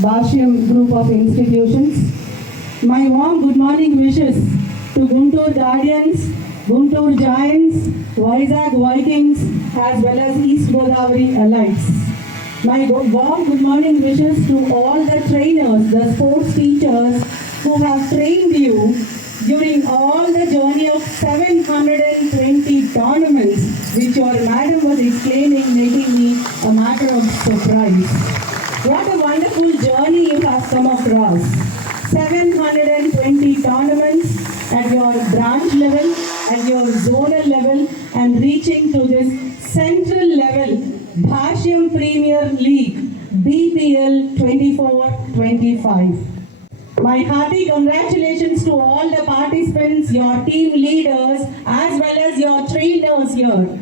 Bhashyam Group of Institutions. My warm good morning wishes to Guntur Guardians, Guntur Giants, Vizag Vikings, as well as East Godavari Elites. My warm good morning wishes to all the trainers, the sports teachers who have trained you during all the journey of 720 tournaments, which your madam was explaining, making me a matter of surprise. What a wonderful journey you have come across. 720 tournaments at your branch level, at your zonal level, and reaching to this central level, Bhashyam Premier League, BPL 24-25. My hearty congratulations to all the participants, your team leaders, as well as your trainers here.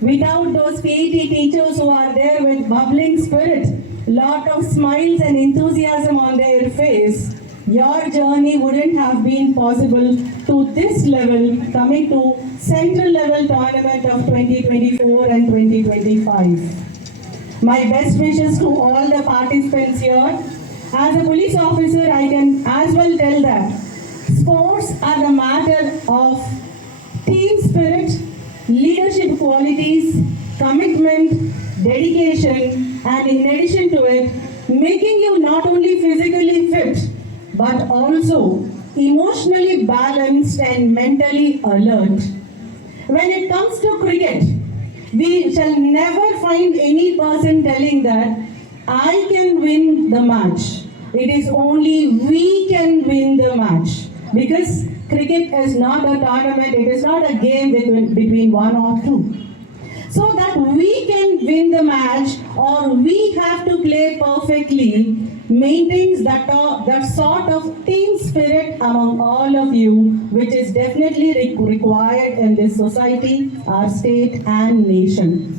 Without those PET teachers who are there with bubbling spirit, lot of smiles and enthusiasm on their face, your journey wouldn't have been possible to this level, coming to central level tournament of 2024 and 2025. My best wishes to all the participants here. As a police officer, I can as well tell that sports are a matter of team spirit, leadership qualities, commitment, dedication, and in addition to it, making you not only physically fit, but also emotionally balanced and mentally alert. When it comes to cricket, we shall never find any person telling that I can win the match. It is only we can win the match. Because cricket is not a tournament, it is not a game between one or two. So that we can win the match or we have to play perfectly maintains that sort of team spirit among all of you, which is definitely required in this society, our state and nation.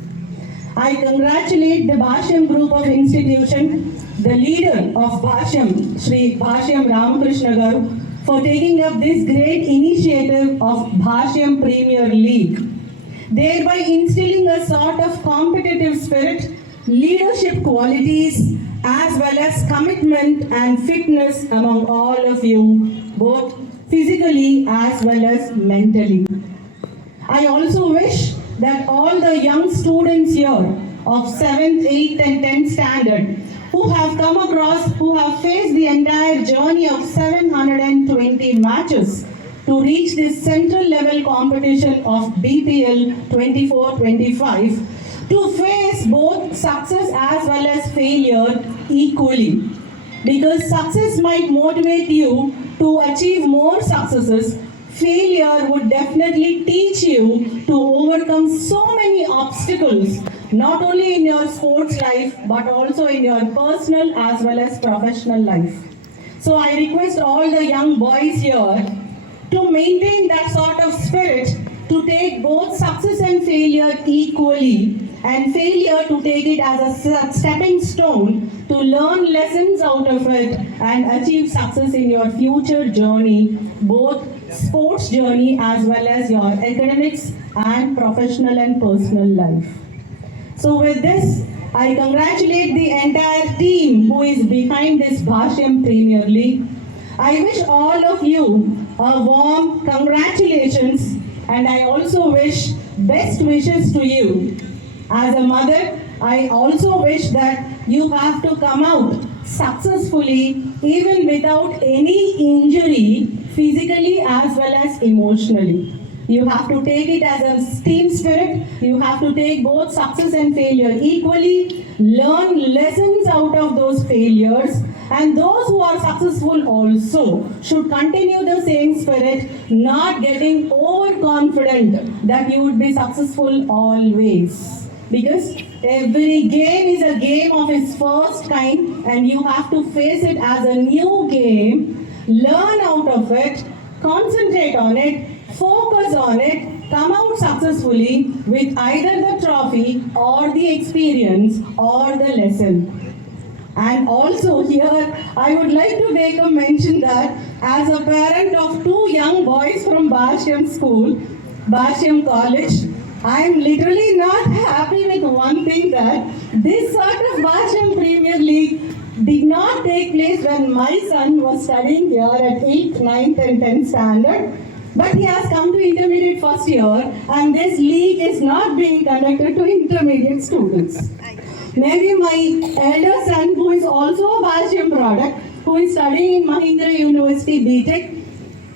I congratulate the Bhashyam Group of Institution, the leader of Bhashyam, Shri Bhashyam Ramakrishna Garu, for taking up this great initiative of Bhashyam Premier League, thereby instilling a sort of competitive spirit, leadership qualities, as well as commitment and fitness among all of you, both physically as well as mentally. I also wish that all the young students here of 7th, 8th and 10th standard who have come across, who have faced the entire journey of 720 matches to reach this central level competition of BPL 24-25, to face both success as well as failure equally. Because success might motivate you to achieve more successes, failure would definitely teach you to overcome so many obstacles, not only in your sports life, but also in your personal as well as professional life. So I request all the young boys here to maintain that sort of spirit, to take both success and failure equally, and failure to take it as a stepping stone to learn lessons out of it and achieve success in your future journey, both sports journey as well as your academics and professional and personal life. So with this, I congratulate the entire team who is behind this Bhashyam Premier League. I wish all of you a warm congratulations, and I also wish best wishes to you. As a mother, I also wish that you have to come out successfully even without any injury, physically as well as emotionally. You have to take it as a team spirit. You have to take both success and failure equally, learn lessons out of those failures, and those who are successful also should continue the same spirit, not getting overconfident that you would be successful always. Because every game is a game of its first kind, and you have to face it as a new game, learn out of it, concentrate on it, focus on it, come out successfully with either the trophy or the experience or the lesson. And also here, I would like to make a mention that as a parent of two young boys from Bhashyam School, Bhashyam College, I am literally not happy with one thing, that this sort of Bhashyam Premier League did not take place when my son was studying here at 8th, 9th and 10th standard. But he has come to intermediate first year, and this league is not being conducted to intermediate students. Maybe my elder son, who is also a Basham product, who is studying in Mahindra University BTech,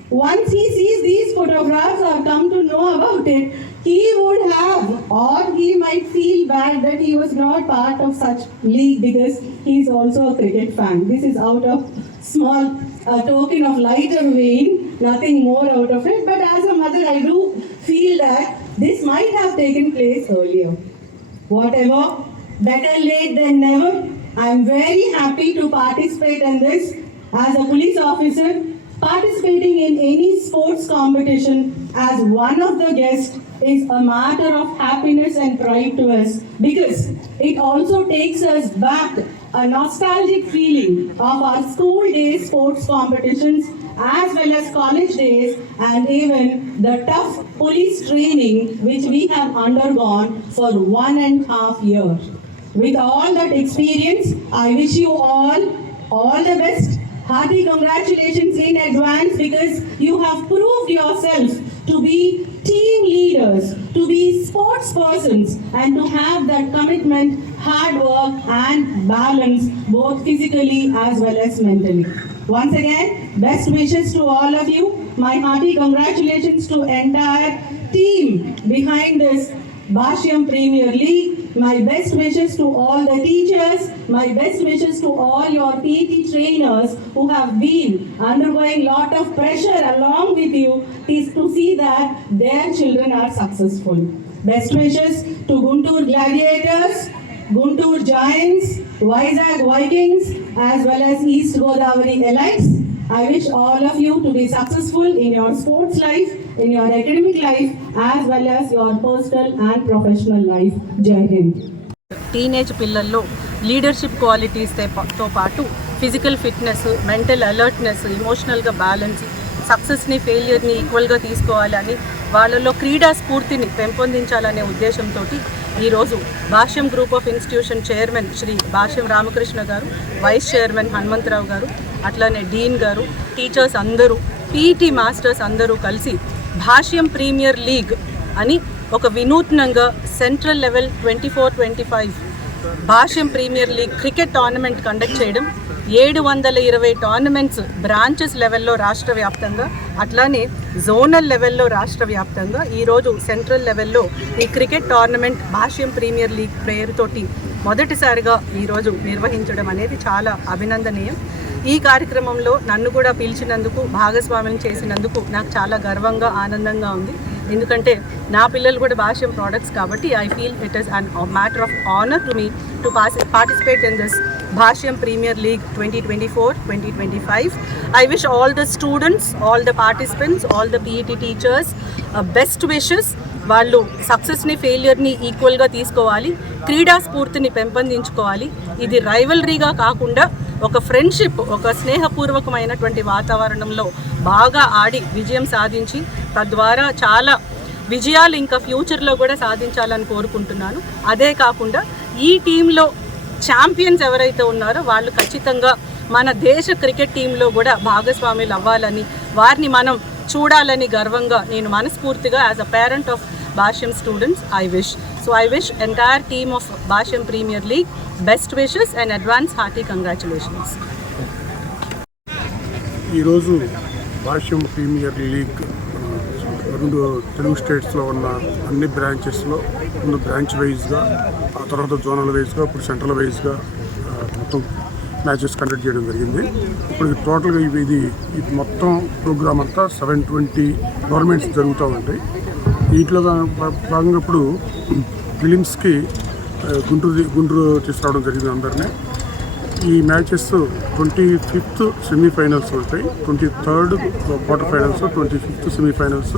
once he sees these photographs or come to know about it, he would have, or he might feel bad that he was not part of such league because he is also a cricket fan. This is out of small token of lighter vein, nothing more out of it. But as a mother, I do feel that this might have taken place earlier. Whatever, better late than never. I am very happy to participate in this as a police officer. Participating in any sports competition as one of the guests is a matter of happiness and pride to us, because it also takes us back a nostalgic feeling of our school days sports competitions as well as college days, and even the tough police training which we have undergone for 1.5 years. With all that experience, I wish you all the best. Hearty congratulations in advance, because you have proved yourself to be team leaders, to be sports persons, and to have that commitment, hard work and balance both physically as well as mentally. Once again, best wishes to all of you. My hearty congratulations to entire team behind this Basham Premier League. My best wishes to all the teachers, my best wishes to all your PT trainers who have been undergoing lot of pressure along with you is to see that their children are successful. Best wishes to Guntur Gladiators, Guntur Giants, Vizag Vikings, as well as East Godavari Elites. I wish all of you to be successful in your sports life, in your academic life, as well as your personal and professional life. Jai Hind. Teenage పిల్లల్లో leadership క్వాలిటీస్తో పాటు physical fitness, mental alertness, ఇమోషనల్గా balance, సక్సెస్ని ఫెయిల్యూర్ని ఈక్వల్గా తీసుకోవాలని, వాళ్ళలో క్రీడా స్ఫూర్తిని పెంపొందించాలనే ఉద్దేశంతో ఈరోజు Bhashyam group of institution chairman Shri Bhashyam Ramakrishna గారు, వైస్ చైర్మన్ హనుమంతరావు గారు, అట్లానే డీన్ గారు, టీచర్స్ అందరూ, పీటీ మాస్టర్స్ అందరూ కలిసి భాష్యం ప్రీమియర్ లీగ్ అని ఒక వినూత్నంగా central level 24-25 Bhashyam premier league cricket tournament conduct చేయడం, 720 టోర్నమెంట్స్ బ్రాంచెస్ లెవెల్లో రాష్ట్ర వ్యాప్తంగా, అట్లానే జోనల్ లెవెల్లో రాష్ట్ర వ్యాప్తంగా ఈరోజు సెంట్రల్ లెవెల్లో ఈ క్రికెట్ టోర్నమెంట్ భాష్యం ప్రీమియర్ లీగ్ పేరుతోటి మొదటిసారిగా ఈరోజు నిర్వహించడం అనేది చాలా అభినందనీయం. ఈ కార్యక్రమంలో నన్ను కూడా పిలిచినందుకు, భాగస్వామ్యం చేసినందుకు నాకు చాలా గర్వంగా, ఆనందంగా ఉంది. ఎందుకంటే నా పిల్లలు కూడా భాష్యం ప్రోడక్ట్స్ కాబట్టి I feel it is an matter of honour to me to participate in this Bhashyam premier league 2024-2025. I wish all the students, all the participants, all the PET teachers best wishes. వాళ్ళు సక్సెస్ని ఫెయిల్యూర్ని ఈక్వల్గా తీసుకోవాలి, క్రీడా స్ఫూర్తిని పెంపొందించుకోవాలి. ఇది రైవల్రీగా కాకుండా ఒక ఫ్రెండ్షిప్, ఒక స్నేహపూర్వకమైనటువంటి వాతావరణంలో బాగా ఆడి విజయం సాధించి తద్వారా చాలా విజయాలు ఇంకా ఫ్యూచర్లో కూడా సాధించాలని కోరుకుంటున్నాను. అదే కాకుండా ఈ టీంలో ఛాంపియన్స్ ఎవరైతే ఉన్నారో వాళ్ళు ఖచ్చితంగా మన దేశ క్రికెట్ టీంలో కూడా భాగస్వాములు అవ్వాలని, వారిని మనం చూడాలని గర్వంగా నేను మనస్ఫూర్తిగా as a parent of Bhashyam students I wish entire team of Basham Premier League best wishes and advance hearty congratulations. ఈరోజు భాష్యం ప్రీమియర్ లీగ్ రెండు తెలుగు స్టేట్స్లో ఉన్న అన్ని బ్రాంచెస్లో ముందు బ్రాంచ్ వైజ్గా, ఆ తర్వాత జోనల్ వైజ్గా, ఇప్పుడు సెంట్రల్ వైజ్గా మొత్తం మ్యాచెస్ కండక్ట్ చేయడం జరిగింది. ఇప్పుడు టోటల్గా ఇది మొత్తం ప్రోగ్రామ్ అంతా 720 టోర్నమెంట్స్ జరుగుతూ ఉంటాయి. వీటిలో భాగంగా ఇప్పుడు ఫిలిమ్స్కి గుంటూరు తీసుకురావడం జరిగింది అందరినీ. ఈ మ్యాచెస్ 25th సెమీఫైనల్స్ ఉంటాయి, 23rd quarter finals, 25th semifinals,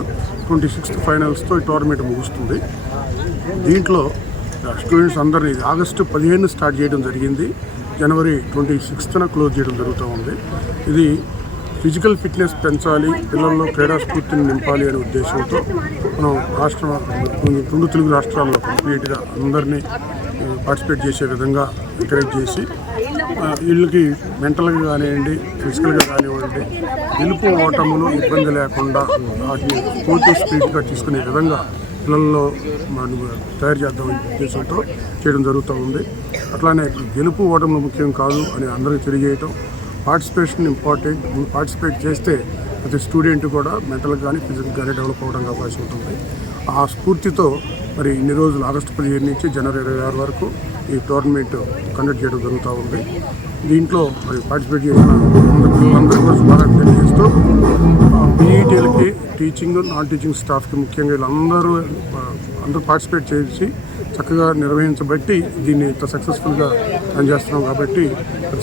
26th ఫైనల్స్తో ఈ టోర్నమెంట్ ముగుస్తుంది. దీంట్లో స్టూడెంట్స్ అందరినీ ఆగస్టు 15 స్టార్ట్ చేయడం జరిగింది, జనవరి 26th క్లోజ్ చేయడం జరుగుతూ ఉంది. ఇది ఫిజికల్ ఫిట్నెస్ పెంచాలి, పిల్లల్లో క్రీడా స్ఫూర్తిని నింపాలి అనే ఉద్దేశంతో మనం రెండు తెలుగు రాష్ట్రాల్లో కంప్లీట్గా అందరినీ పార్టిసిపేట్ చేసే విధంగా ఎంకరేజ్ చేసి వీళ్ళకి మెంటల్గా కానివ్వండి, ఫిజికల్గా కానివ్వండి, గెలుపు ఓటములు ఇబ్బంది లేకుండా వాటిని స్పోర్టివ్ స్పిరిట్గా తీసుకునే విధంగా పిల్లల్లో మనం తయారు చేద్దాం ఉద్దేశంతో చేయడం జరుగుతూ ఉంది. అట్లానే గెలుపు ఓటములు ముఖ్యం కాదు అని అందరికీ తెలియజేయటం, పార్టిసిపేషన్ ఇంపార్టెంట్. పార్టిసిపేట్ చేస్తే ప్రతి స్టూడెంట్ కూడా మెంటల్గా కానీ ఫిజికల్ కానీ డెవలప్ అవ్వడానికి అవకాశం ఉంటుంది. ఆ స్ఫూర్తితో మరి ఇన్ని రోజులు ఆగస్టు 15 నుంచి జనవరి 26 వరకు ఈ టోర్నమెంట్ కండక్ట్ చేయడం జరుగుతూ ఉంది. దీంట్లో మరి పార్టిసిపేట్ చేసిన పిల్లలందరూ కూడా శుభాకాంక్షలు తెలియజేస్తూ పీఈటీలకి, టీచింగ్, నాన్ టీచింగ్ స్టాఫ్కి ముఖ్యంగా వీళ్ళందరూ పార్టిసిపేట్ చేసి చక్కగా నిర్వహించబట్టి దీన్ని ఇంత సక్సెస్ఫుల్గా పనిచేస్తున్నాం. కాబట్టి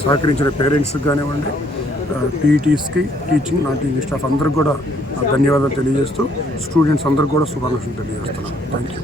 సహకరించిన పేరెంట్స్కి కానివ్వండి, పీఈటీస్కి, టీచింగ్, నాన్ టీచింగ్ స్టాఫ్ అందరికి కూడా ధన్యవాదాలు తెలియజేస్తూ స్టూడెంట్స్ అందరికి కూడా శుభాకాంక్షలు తెలియజేస్తున్నాను. Thank you.